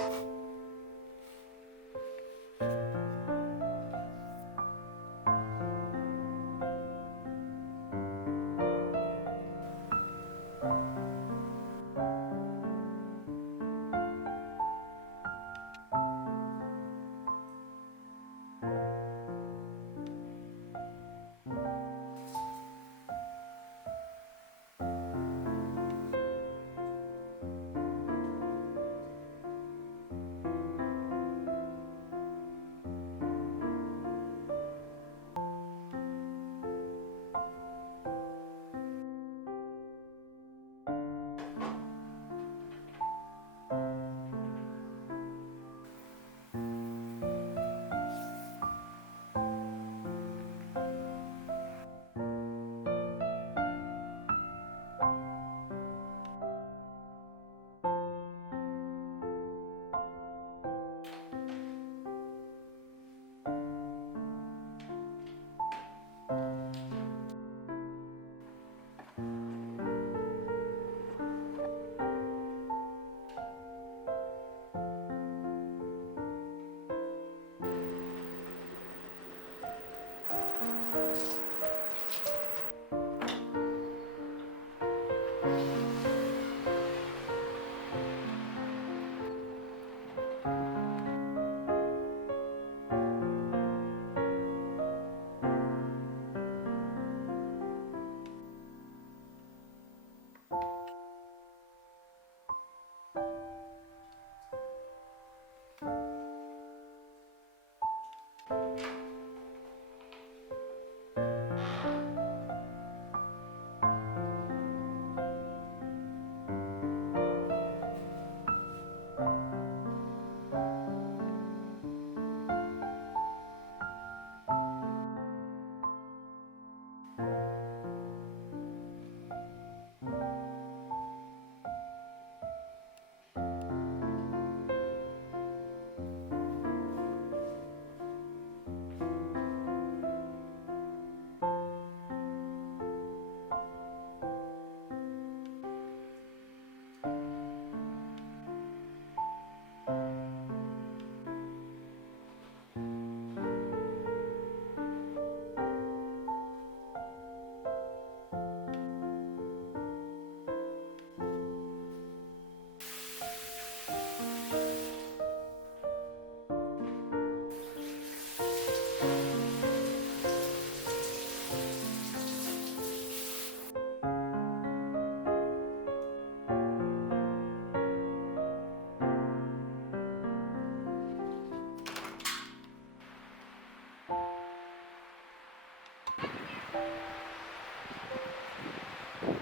you